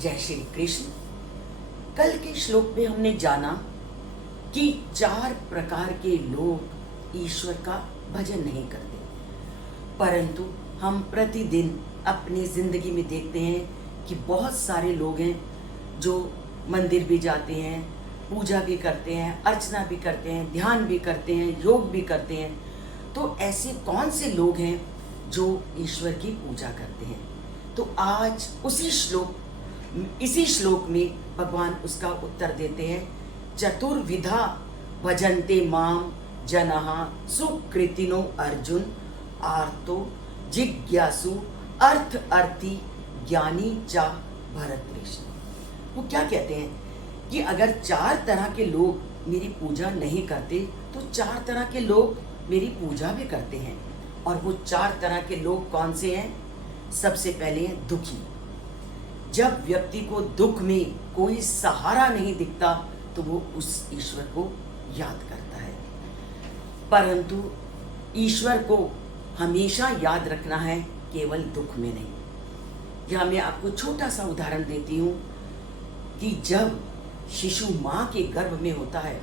जय श्री कृष्ण। कल के श्लोक में हमने जाना कि 4 प्रकार के लोग ईश्वर का भजन नहीं करते, परंतु हम प्रतिदिन अपनी जिंदगी में देखते हैं कि बहुत सारे लोग हैं जो मंदिर भी जाते हैं, पूजा भी करते हैं, अर्चना भी करते हैं, ध्यान भी करते हैं, योग भी करते हैं। तो ऐसे कौन से लोग हैं जो ईश्वर की पूजा करते हैं? तो आज इसी श्लोक में भगवान उसका उत्तर देते हैं। चतुर्विधा भजन्ते माम जनः सुकृतिनो अर्जुन आर्तो जिज्ञासु अर्थ अर्थी ज्ञानी चा भरतृष्ण। वो क्या कहते हैं कि अगर 4 तरह के लोग मेरी पूजा नहीं करते तो 4 तरह के लोग मेरी पूजा भी करते हैं। और वो 4 तरह के लोग कौन से हैं? सबसे पहले हैं दुखी। जब व्यक्ति को दुख में कोई सहारा नहीं दिखता तो वो उस ईश्वर को याद करता है, परंतु ईश्वर को हमेशा याद रखना है, केवल दुख में नहीं। यहाँ मैं आपको छोटा सा उदाहरण देती हूँ कि जब शिशु माँ के गर्भ में होता है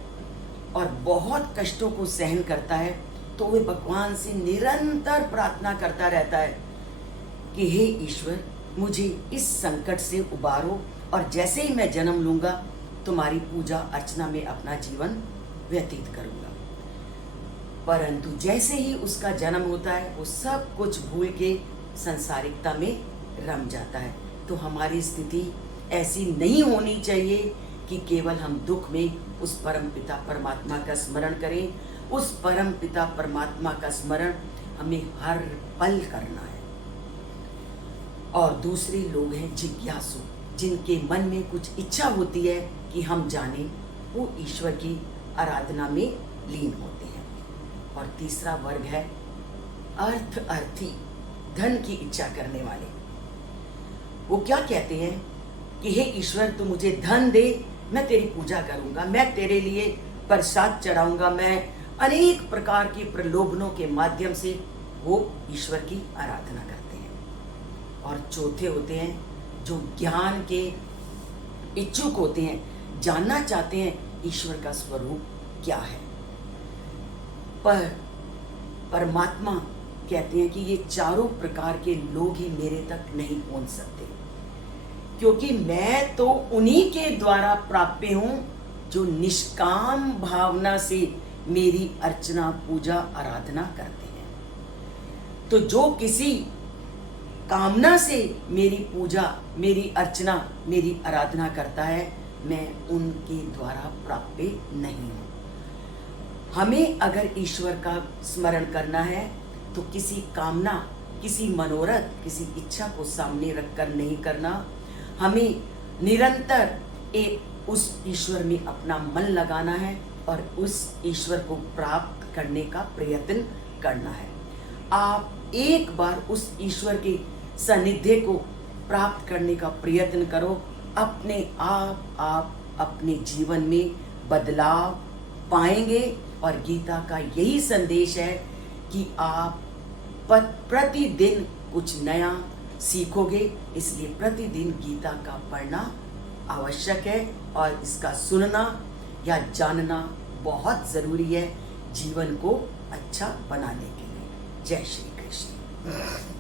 और बहुत कष्टों को सहन करता है तो वह भगवान से निरंतर प्रार्थना करता रहता है कि हे ईश्वर, मुझे इस संकट से उबारो और जैसे ही मैं जन्म लूंगा तुम्हारी पूजा अर्चना में अपना जीवन व्यतीत करूंगा। परंतु जैसे ही उसका जन्म होता है वो सब कुछ भूल के संसारिकता में रम जाता है। तो हमारी स्थिति ऐसी नहीं होनी चाहिए कि केवल हम दुख में उस परम पिता परमात्मा का स्मरण करें। उस परम पिता परमात्मा का स्मरण हमें हर पल करना है। और दूसरे लोग हैं जिज्ञासु, जिनके मन में कुछ इच्छा होती है कि हम जाने, वो ईश्वर की आराधना में लीन होते हैं। और तीसरा वर्ग है अर्थ अर्थी, धन की इच्छा करने वाले। वो क्या कहते हैं कि हे ईश्वर, तू मुझे धन दे, मैं तेरी पूजा करूंगा, मैं तेरे लिए प्रसाद चढ़ाऊंगा। मैं अनेक प्रकार की प्रलोभनों के माध्यम से वो ईश्वर की आराधना करते हैं। और चौथे होते हैं जो ज्ञान के इच्छुक होते हैं, जानना चाहते हैं ईश्वर का स्वरूप क्या है। पर परमात्मा कहते हैं कि ये 4 प्रकार के लोग ही मेरे तक नहीं पहुंच सकते, क्योंकि मैं तो उन्हीं के द्वारा प्राप्य हूं जो निष्काम भावना से मेरी अर्चना पूजा आराधना करते हैं। तो जो किसी कामना से मेरी पूजा, मेरी अर्चना, मेरी आराधना करता है, मैं उनके द्वारा प्राप्य नहीं हूं। हमें अगर ईश्वर का स्मरण करना है तो किसी कामना, किसी मनोरथ, किसी इच्छा को सामने रखकर नहीं करना। हमें निरंतर उस ईश्वर में अपना मन लगाना है और उस ईश्वर को प्राप्त करने का प्रयत्न करना है। आप एक बार उस ईश्वर के सानिध्य को प्राप्त करने का प्रयत्न करो, अपने आप अपने जीवन में बदलाव पाएंगे। और गीता का यही संदेश है कि आप प्रतिदिन कुछ नया सीखोगे, इसलिए प्रतिदिन गीता का पढ़ना आवश्यक है और इसका सुनना या जानना बहुत ज़रूरी है जीवन को अच्छा बनाने के लिए। जय श्री कृष्ण।